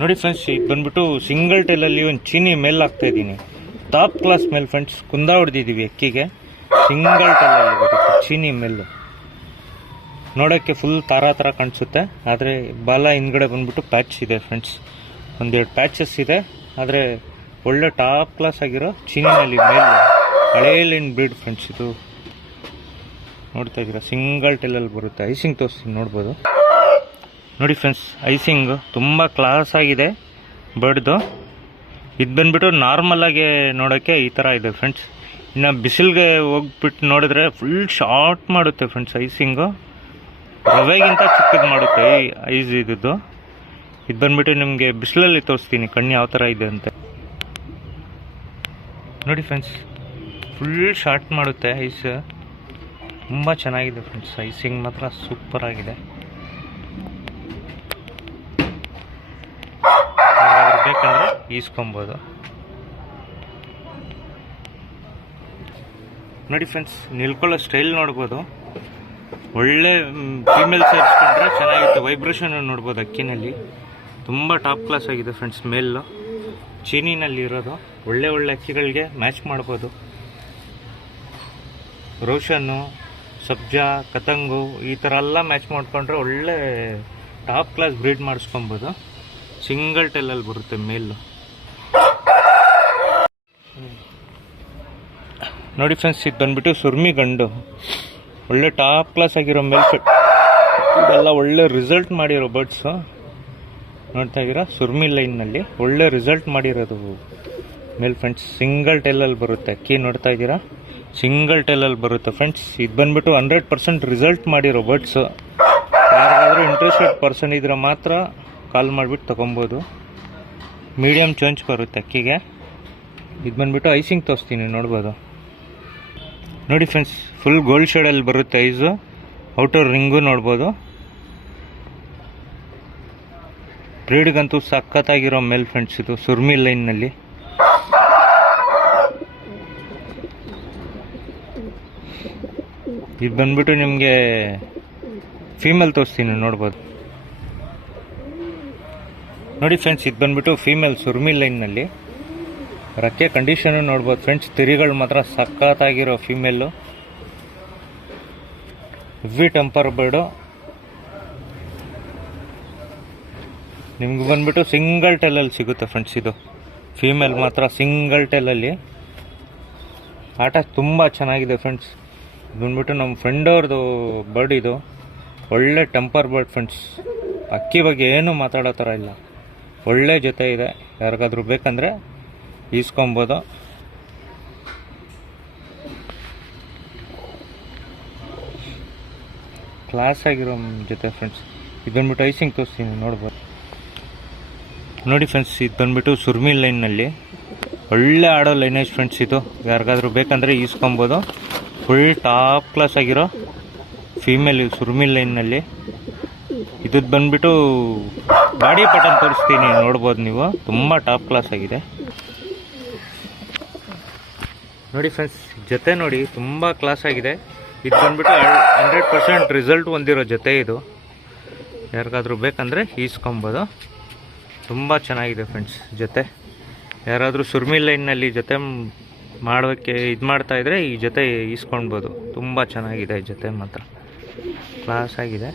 ನೋಡಿ ಫ್ರೆಂಡ್ಸ್, ಇದು ಬಂದ್ಬಿಟ್ಟು ಸಿಂಗಲ್ ಟೈಲಲ್ಲಿ ಒಂದು ಚೀನಿ ಮೇಲ್ ಹಾಕ್ತಾ ಇದ್ದೀನಿ. ಟಾಪ್ ಕ್ಲಾಸ್ ಮೇಲ್ ಫ್ರೆಂಡ್ಸ್. ಕುಂದ ಹೊಡೆದಿದ್ದೀವಿ ಅಕ್ಕಿಗೆ. ಸಿಂಗಲ್ ಟೈಲಲ್ಲಿ ಬರುತ್ತೆ ಚೀನಿ ಮೇಲ್. ನೋಡೋಕ್ಕೆ ಫುಲ್ ಥರ ಕಾಣಿಸುತ್ತೆ. ಆದರೆ ಬಾಲ ಹಿಂದ್ಗಡೆ ಬಂದ್ಬಿಟ್ಟು ಪ್ಯಾಚ್ ಇದೆ ಫ್ರೆಂಡ್ಸ್. ಒಂದೆರಡು ಪ್ಯಾಚಸ್ ಇದೆ. ಆದರೆ ಒಳ್ಳೆ ಟಾಪ್ ಕ್ಲಾಸ್ ಆಗಿರೋ ಚೀನಿನಲ್ಲಿ ಮೇಲ್, ಹಳೇ ಲೈನ್ ಬ್ರೀಡ್ ಫ್ರೆಂಡ್ಸ್. ಇದು ನೋಡ್ತಾ ಇದ್ದೀರಾ, ಸಿಂಗಲ್ ಟೈಲಲ್ಲಿ ಬರುತ್ತೆ. ಐಸಿಂಗ್ ತೋರಿಸ್ತೀನಿ, ನೋಡ್ಬೋದು. ನೋಡಿ ಫ್ರೆಂಡ್ಸ್, ಐಸಿಂಗ್ ತುಂಬ ಕ್ಲಾಸ್ ಆಗಿದೆ ಬರ್ಡ್ದು. ಇದು ಬಂದ್ಬಿಟ್ಟು ನಾರ್ಮಲ್ ಆಗಿ ನೋಡೋಕ್ಕೆ ಈ ಥರ ಇದೆ ಫ್ರೆಂಡ್ಸ್. ಇನ್ನು ಬಿಸಿಲಿಗೆ ಹೋಗ್ಬಿಟ್ಟು ನೋಡಿದ್ರೆ ಫುಲ್ ಶಾರ್ಟ್ ಮಾಡುತ್ತೆ ಫ್ರೆಂಡ್ಸ್. ಐಸಿಂಗು ರವೆಗಿಂತ ಚಿಕ್ಕದು ಮಾಡುತ್ತೆ ಈ ಐಸ್ ಇದ್ದು. ಇದು ಬಂದ್ಬಿಟ್ಟು ನಿಮಗೆ ಬಿಸಿಲಲ್ಲಿ ತೋರಿಸ್ತೀನಿ ಕಣ್ಣು ಯಾವ ಥರ ಇದೆ ಅಂತ. ನೋಡಿ ಫ್ರೆಂಡ್ಸ್, ಫುಲ್ ಶಾರ್ಟ್ ಮಾಡುತ್ತೆ ಐಸ್. ತುಂಬ ಚೆನ್ನಾಗಿದೆ ಫ್ರೆಂಡ್ಸ್. ಐಸಿಂಗ್ ಮಾತ್ರ ಸೂಪರ್ ಆಗಿದೆ. ಬೇಕಂದ್ರೆ ಈಸ್ಕೊಬೋದು. ನೋಡಿ ಫ್ರೆಂಡ್ಸ್, ನಿಲ್ಕೊಳ್ಳೋ ಸ್ಟೈಲ್ ನೋಡ್ಬೋದು. ಒಳ್ಳೆ ಫೀಮೇಲ್ ಸೇರಿಸ್ಕೊಂಡ್ರೆ ಚೆನ್ನಾಗಿರುತ್ತೆ. ವೈಬ್ರೇಷನ್ ನೋಡ್ಬೋದು ಅಕ್ಕಿನಲ್ಲಿ. ತುಂಬ ಟಾಪ್ ಕ್ಲಾಸ್ ಆಗಿದೆ ಫ್ರೆಂಡ್ಸ್ ಮೇಲು. ಚೀನಿನಲ್ಲಿ ಇರೋದು ಒಳ್ಳೆ ಅಕ್ಕಿಗಳಿಗೆ ಮ್ಯಾಚ್ ಮಾಡ್ಬೋದು. ರೋಷನ್ನು, ಸಬ್ಜಾ, ಕತಂಗು ಈ ಥರ ಎಲ್ಲ ಮ್ಯಾಚ್ ಮಾಡ್ಕೊಂಡ್ರೆ ಒಳ್ಳೆ ಟಾಪ್ ಕ್ಲಾಸ್ ಬ್ರೀಡ್ ಮಾಡಿಸ್ಕೊಬೋದು. ಸಿಂಗಲ್ ಟೈಲಲ್ಲಿ ಬರುತ್ತೆ ಮೇಲು. ನೋಡಿ ಫ್ರೆಂಡ್ಸ್, ಇದು ಬಂದ್ಬಿಟ್ಟು ಸುರ್ಮಿ ಗಂಡು. ಒಳ್ಳೆ ಟಾಪ್ ಕ್ಲಾಸ್ ಆಗಿರೋ ಮೇಲ್ ಸೆಟ್. ಇದೆಲ್ಲ ಒಳ್ಳೆ ರಿಸಲ್ಟ್ ಮಾಡಿರೋ ಬರ್ಡ್ಸು. ನೋಡ್ತಾ ಇದ್ದೀರಾ, ಸುರ್ಮಿ ಲೈನ್ನಲ್ಲಿ ಒಳ್ಳೆ ರಿಸಲ್ಟ್ ಮಾಡಿರೋದು ಮೇಲ್ ಫ್ರೆಂಡ್ಸ್. ಸಿಂಗಲ್ ಟೈಲಲ್ಲಿ ಬರುತ್ತೆ ಅಕ್ಕಿ. ನೋಡ್ತಾ ಇದ್ದೀರಾ, ಸಿಂಗಲ್ ಟೈಲಲ್ಲಿ ಬರುತ್ತೆ ಫ್ರೆಂಡ್ಸ್. ಇದು ಬಂದ್ಬಿಟ್ಟು 100% ರಿಸಲ್ಟ್ ಮಾಡಿರೋ ಬರ್ಡ್ಸು. ಯಾರಿಗಾದ್ರೂ ಇಂಟ್ರೆಸ್ಟೆಡ್ ಪರ್ಸನ್ ಇದ್ರೆ ಮಾತ್ರ ಕಾಲ್ ಮಾಡಿಬಿಟ್ಟು ತೊಗೊಬೋದು. ಮೀಡಿಯಮ್ ಚೇಂಜ್ ಬರುತ್ತೆ ಅಕ್ಕಿಗೆ. ಇದು ಬಂದ್ಬಿಟ್ಟು ಐಸಿಂಗ್ ತೋರಿಸ್ತೀನಿ, ನೋಡ್ಬೋದು. ನೋಡಿ ಫ್ರೆಂಡ್ಸ್, ಫುಲ್ ಗೋಲ್ಡ್ ಶೇಡಲ್ಲಿ ಬರುತ್ತೆ ಐಸು. ಔಟರ್ ರಿಂಗು ನೋಡ್ಬೋದು. ಬ್ರೀಡ್ಗಂತೂ ಸಖತ್ತಾಗಿರೋ ಮೇಲ್ ಫ್ರೆಂಡ್ಸ್. ಇದು ಸುರ್ಮಿ ಲೈನ್ನಲ್ಲಿ. ಇದು ಬಂದ್ಬಿಟ್ಟು ನಿಮಗೆ ಫೀಮೇಲ್ ತೋರಿಸ್ತೀನಿ, ನೋಡ್ಬೋದು. ನೋಡಿ ಫ್ರೆಂಡ್ಸ್, ಇದು ಬಂದ್ಬಿಟ್ಟು ಫೀಮೇಲ್ ಸುರ್ಮಿ ಲೈನ್ನಲ್ಲಿ. ರಕ್ಕೆ ಕಂಡೀಷನು ನೋಡ್ಬೋದು ಫ್ರೆಂಡ್ಸ್. ತಿರಿಗಳು ಮಾತ್ರ ಸಖತ್ತಾಗಿರೋ ಫೀಮೇಲು. Heavy temper bird. ನಿಮ್ಗೆ ಬಂದ್ಬಿಟ್ಟು ಸಿಂಗಲ್ ಟೈಲಲ್ಲಿ ಸಿಗುತ್ತೆ ಫ್ರೆಂಡ್ಸ್. ಇದು ಫೀಮೇಲ್ ಮಾತ್ರ ಸಿಂಗಲ್ ಟೈಲಲ್ಲಿ. ಆಟ ತುಂಬ ಚೆನ್ನಾಗಿದೆ ಫ್ರೆಂಡ್ಸ್. ಬಂದ್ಬಿಟ್ಟು ನಮ್ಮ ಫ್ರೆಂಡ್ ಅವ್ರದ್ದು ಬರ್ಡ್ ಇದು. ಒಳ್ಳೆ ಟೆಂಪರ್ ಬರ್ಡ್ ಫ್ರೆಂಡ್ಸ್. ಅಕ್ಕಿ ಬಗ್ಗೆ ಏನೂ ಮಾತಾಡೋ ಥರ ಇಲ್ಲ. ಒಳ್ಳೆ ಜೊತೆ ಇದೆ. ಯಾರಿಗಾದ್ರೂ ಬೇಕಂದರೆ ಈಸ್ಕೊಬೋದು. ಕ್ಲಾಸ್ ಆಗಿರೋ ಜೊತೆ ಫ್ರೆಂಡ್ಸ್. ಇದು ಬಂದ್ಬಿಟ್ಟು ಐಸಿಂಗ್ ತೋರಿಸ್ತೀನಿ, ನೋಡ್ಬೋದು. ನೋಡಿ ಫ್ರೆಂಡ್ಸ್, ಇದು ಬಂದ್ಬಿಟ್ಟು ಸುರ್ಮಿ ಲೈನ್ನಲ್ಲಿ ಒಳ್ಳೆ ಆಡೋ ಲೈನೇಜ್ ಫ್ರೆಂಡ್ಸ್. ಇದು ಯಾರಿಗಾದ್ರೂ ಬೇಕಂದರೆ ಈಸ್ಕೊಬೋದು. ಫುಲ್ ಟಾಪ್ ಕ್ಲಾಸ್ ಆಗಿರೋ ಫೀಮೇಲ್ ಸುರ್ಮಿ ಲೈನ್ನಲ್ಲಿ. ಇದು ಬಂದ್ಬಿಟ್ಟು ಬಾಡಿ ಪಟನ್ ತೋರಿಸ್ತೀನಿ, ನೋಡ್ಬೋದು ನೀವು. ತುಂಬ ಟಾಪ್ ಕ್ಲಾಸ್ ಆಗಿದೆ. ನೋಡಿ ಫ್ರೆಂಡ್ಸ್, ಜೊತೆ ನೋಡಿ ತುಂಬ ಕ್ಲಾಸ್ ಆಗಿದೆ. ಇದು ಬಂದ್ಬಿಟ್ಟು 100% ರಿಸಲ್ಟ್ ಹೊಂದಿರೋ ಜೊತೆ ಇದು. ಯಾರಿಗಾದ್ರೂ ಬೇಕಂದರೆ ಈಸ್ಕೊಬೋದು. ತುಂಬ ಚೆನ್ನಾಗಿದೆ ಫ್ರೆಂಡ್ಸ್ ಜೊತೆ. ಯಾರಾದರೂ ಸುರ್ಮಿ ಲೈನ್ನಲ್ಲಿ ಜೊತೆ ಮಾಡೋಕ್ಕೆ ಇದು ಮಾಡ್ತಾಯಿದ್ರೆ ಈ ಜೊತೆ ಈಸ್ಕೊಳ್ಬೋದು. ತುಂಬ ಚೆನ್ನಾಗಿದೆ ಜೊತೆ ಮಾತ್ರ, ಕ್ಲಾಸ್ ಆಗಿದೆ.